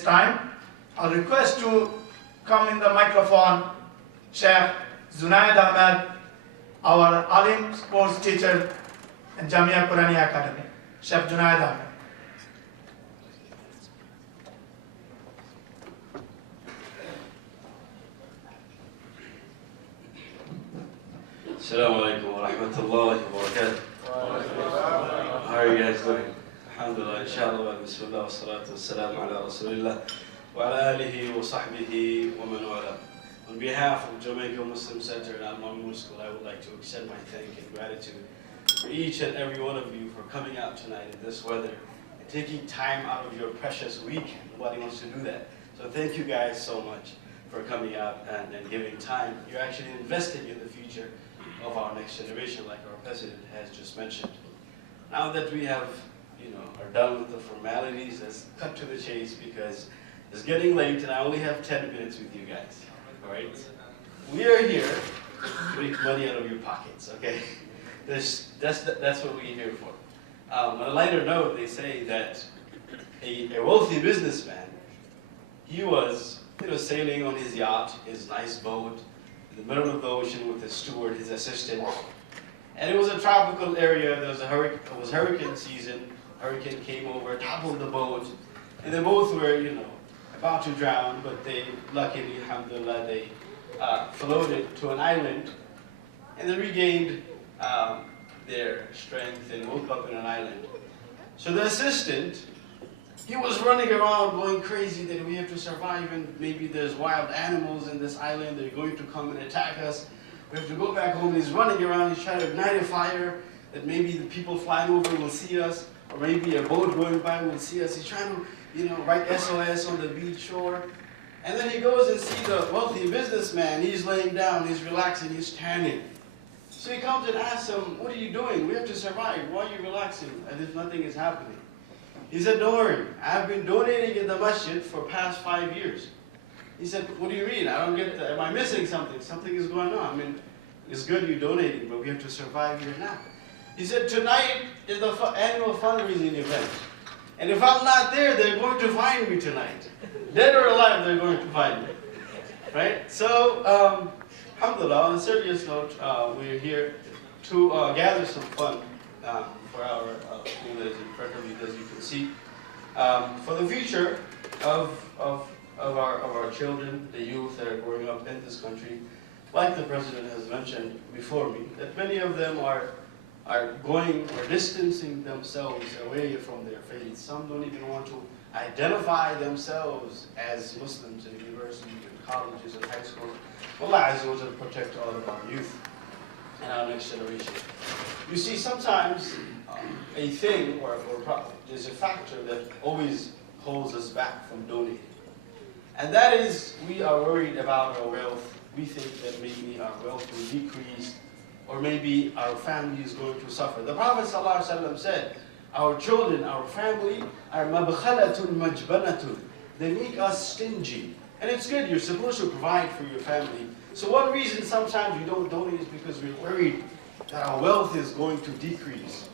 this time, I'll request to come in the microphone Sheikh Zunaid Ahmed, our Alim sports teacher in Jamia Qurani Academy. Sheikh Zunaid Ahmed. Assalamu alaikum wa rahmatullahi wa barakatuh. How are you guys doing? Alhamdulillah, inshallah, bismillah, wa salatu wa salam ala rasulillah, wa ala alihi wa sahbihi wa man wala. On behalf of Jamaica Muslim Center and Mamoor School, I would like to extend my thank and gratitude for each and every one of you for coming out tonight in this weather and taking time out of your precious weekend. Nobody wants to do that. So thank you guys so much for coming out and giving time. You're actually investing in the future of our next generation, like our president has just mentioned. Now that we have, are done with the formalities, let's cut to the chase because it's getting late and I only have 10 minutes with you guys, all right? We are here to make money out of your pockets, okay? That's what we're here for. On a lighter note, they say that a wealthy businessman, he was sailing on his yacht, his nice boat, in the middle of the ocean with his steward, his assistant. And it was a tropical area, there was it was hurricane season, hurricane came over, toppled the boat, and they both were, about to drown, but they, luckily, alhamdulillah, they floated to an island, and they regained their strength and woke up in an island. So the assistant, he was running around going crazy that we have to survive and maybe there's wild animals in this island, they're going to come and attack us. We have to go back home. He's running around, he's trying to ignite a fire that maybe the people flying over will see us, or maybe a boat going by will see us. He's trying to, write SOS on the beach shore. And then he goes and sees the wealthy businessman. He's laying down, he's relaxing, he's tanning. So he comes and asks him, what are you doing? We have to survive. Why are you relaxing as if nothing is happening? He said, don't worry, I've been donating in the masjid for past 5 years. He said, what do you mean? I don't get that. Am I missing something? Something is going on. I mean, it's good you're donating, but we have to survive here now. He said, tonight is the annual fundraising event. And if I'm not there, they're going to find me tonight. Dead or alive, they're going to find me. Right? So, alhamdulillah, on a serious note, we're here to gather some fund for our school that is in front of you, as you can see, for the future of our children, the youth that are growing up in this country. Like the president has mentioned before me, that many of them are going or distancing themselves away from their faith. Some don't even want to identify themselves as Muslims in universities and colleges and high schools. Allah Azza wa Jalla protect all of our youth and our next generation. You see, sometimes a thing or there's a factor that always holds us back from donating. And that is, we are worried about our wealth. We think that maybe our wealth will decrease, or maybe our family is going to suffer. The Prophet ﷺ said, our children, our family, are mabkhalatun majbanatun. They make us stingy. And it's good, you're supposed to provide for your family. So one reason sometimes we don't donate is because we're worried that our wealth is going to decrease.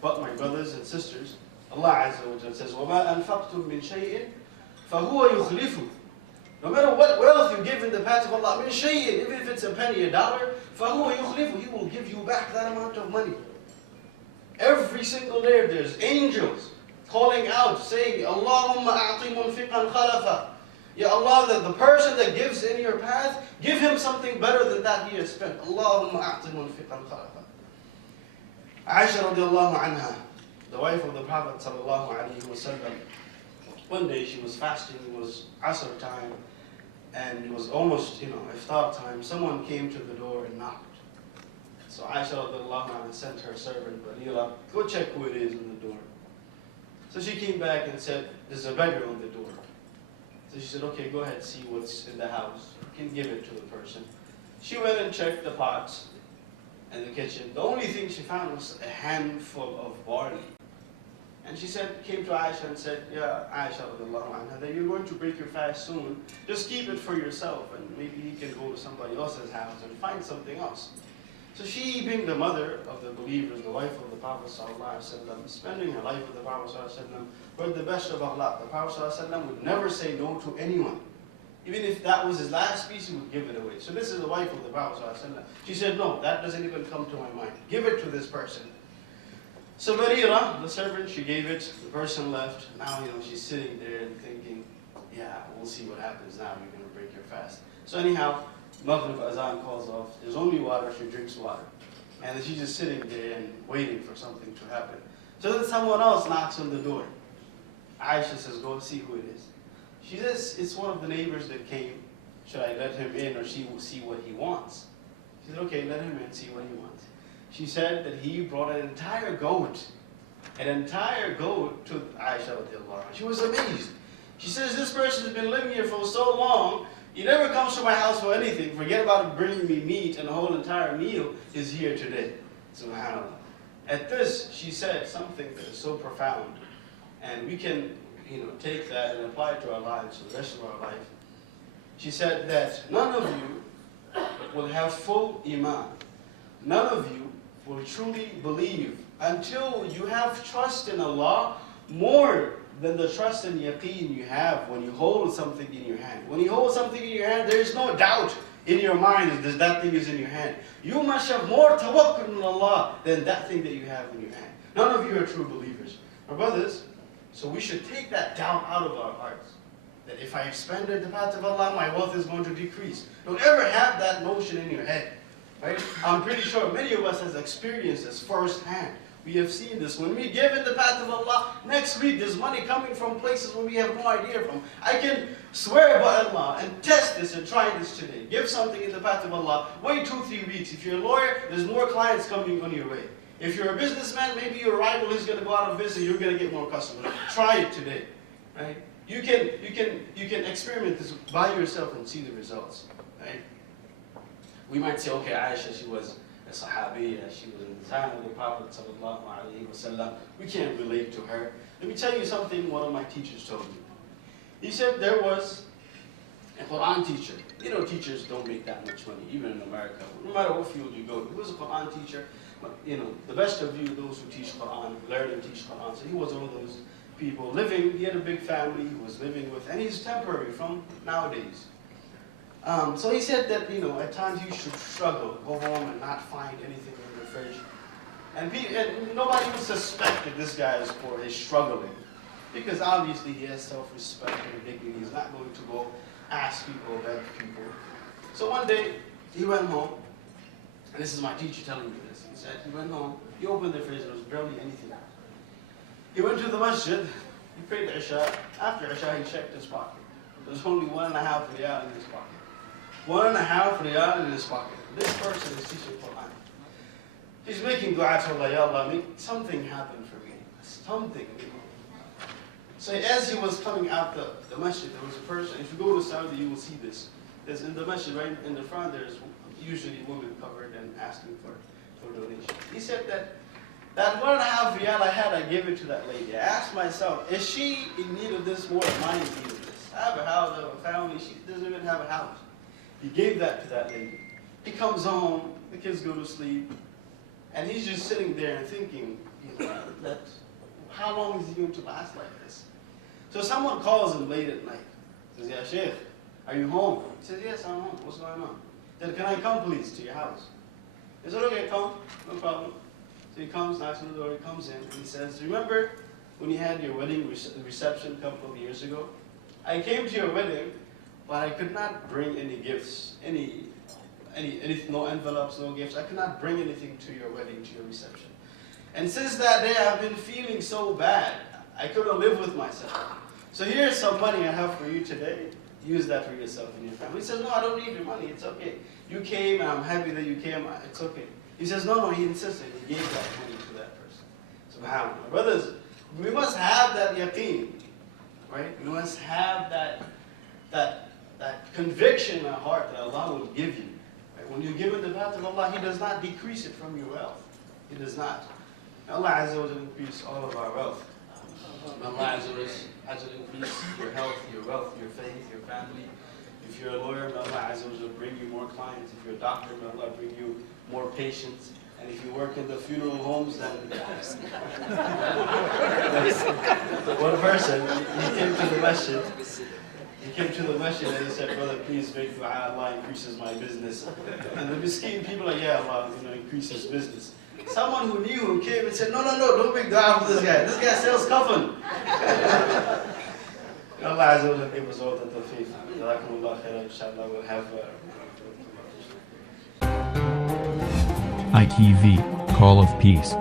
But my brothers and sisters, Allah Azza wa Jalla says, وَمَا أَنفَقْتُم مِّن شَيْءٍ فَهُوَ يُخْلِفُ. No matter what wealth you give in the path of Allah, مِن شَيْءٍ, even if it's a penny, $1, فَهُوَ يُخْلِفُ. He will give you back that amount of money. Every single day there's angels calling out, saying, Allahumma a'ti munfiqan khalafa. Ya Allah, that the person that gives in your path, give him something better than that he has spent. Allahumma a'ti munfiqan khalafa. Aisha radiallahu anha, the wife of the Prophet sallallahu alaihi wasallam, one day she was fasting, it was Asr time, and it was almost, iftar time. Someone came to the door and knocked. So Aisha radiallahu anha sent her servant, Barira, go check who it is on the door. So she came back and said, there's a beggar on the door. So she said, okay, go ahead, see what's in the house. You can give it to the person. She went and checked the pots and the kitchen. The only thing she found was a handful of barley. And she came to Aisha and said, yeah, Aisha radiallahu anha, that you're going to break your fast soon. Just keep it for yourself, and maybe he can go to somebody else's house and find something else. So she, being the mother of the believers, the wife of the Prophet ﷺ, spending her life with the Prophet ﷺ, heard the best of akhlaq. The Prophet ﷺ would never say no to anyone. Even if that was his last piece, he would give it away. So this is the wife of the Prophet ﷺ. She said, no, that doesn't even come to my mind. Give it to this person. So Barira, the servant, she gave it. The person left. Now, she's sitting there and thinking, yeah, we'll see what happens now. You're going to break your fast. So anyhow, Maghrib Azan calls off. There's only water. She drinks water. And then she's just sitting there and waiting for something to happen. So then someone else knocks on the door. Aisha says, go and see who it is. She says, it's one of the neighbors that came. Should I let him in, or she will see what he wants? She said, okay, let him in, see what he wants. She said that he brought an entire goat to Aisha radiallahu anha. She was amazed. She says, this person has been living here for so long, he never comes to my house for anything. Forget about bringing me meat, and the whole entire meal is here today. SubhanAllah. At this, she said something that is so profound, and we can take that and apply it to our lives, to the rest of our life. She said that none of you will have full iman. None of you will truly believe until you have trust in Allah more than the trust and yaqeen you have when you hold something in your hand. When you hold something in your hand, there is no doubt in your mind that that thing is in your hand. You must have more tawakkul in Allah than that thing that you have in your hand. None of you are true believers. My brothers, so we should take that doubt out of our hearts. That if I spend in the path of Allah, my wealth is going to decrease. Don't ever have that notion in your head. Right? I'm pretty sure many of us has experienced this firsthand. We have seen this. When we give in the path of Allah, next week there's money coming from places where we have no idea from. I can swear by Allah and test this and try this today. Give something in the path of Allah. Wait 2-3 weeks. If you're a lawyer, there's more clients coming on your way. If you're a businessman, maybe your rival is going to go out of business, you're going to get more customers. Try it today. Right? You can experiment this by yourself and see the results. Right? We might say, okay, Aisha, she was a Sahabiya, she was in the time of the Prophet ﷺ. We can't relate to her. Let me tell you something one of my teachers told me. He said there was a Quran teacher. Teachers don't make that much money, even in America. No matter what field you go to. He was a Quran teacher. The best of you, those who teach Quran, learn and teach Quran. So he was one of those people living, he had a big family he was living with, and he's temporary from nowadays. So he said that, at times you should struggle, go home and not find anything in the fridge. And nobody would suspect that this guy is poor, he's struggling. Because obviously he has self-respect and dignity. He's not going to go ask people, beg people. So one day, he went home, and this is my teacher telling me this. He said he went home, he opened the fridge, there was barely anything. He went to the masjid, he prayed the Isha. After Isha, he checked his pocket. There was only 1.5 riyal in his pocket. 1.5 riyal in his pocket. This person is teaching Quran. He's making dua to Allah, Ya Allah, make something happen for me. Something. So as he was coming out the masjid, there was a person. If you go to Saudi, you will see this. There's in the masjid, right in the front, there's usually women covered and asking for donations. He said that 1.5 riyal I had, I gave it to that lady. I asked myself, is she in need of this more than I am in need of this? I have a house, I have a family, she doesn't even have a house. He gave that to that lady. He comes home, the kids go to sleep, and he's just sitting there and thinking, that how long is he going to last like this? So someone calls him late at night. Says, Ya Sheikh, are you home? He says, yes, I'm home. What's going on? He said, can I come please to your house? He said, okay, come, no problem. So he comes, knocks on the door, he comes in, and he says, remember when you had your wedding reception a couple of years ago? I came to your wedding, but I could not bring any gifts, no envelopes, no gifts. I could not bring anything to your wedding, to your reception. And since that day, I've been feeling so bad. I couldn't live with myself. So here's some money I have for you today. Use that for yourself and your family. He says, no, I don't need your money. It's okay. You came, and I'm happy that you came. It's okay. He says, no, he insisted. He gave that money to that person. SubhanAllah. Brothers, we must have that yaqeen, right? We must have that conviction in our heart that Allah will give you. Right? When you give in the path of Allah, He does not decrease it from your wealth. He does not. Allah Azza wa Jalla increase all of our wealth. Allah Azza wa Jalla increase your health, your wealth, your faith, your family, If you're a lawyer, may Allah Azza wa Jalla bring you more clients. If you're a doctor, may Allah bring you more patients. And if you work in the funeral homes, then one person, he came to the masjid. He came to the masjid and he said, brother, please make dua, Allah increases my business. And the miskeen people are, yeah, Allah increase his business. Someone who knew him came and said, no, don't make dua for this guy. This guy sells coffin. Allah Azza wa Jalla give us all the tawfiq. Jazakumullah khairan, inshallah, we'll have ITV, Call of Peace.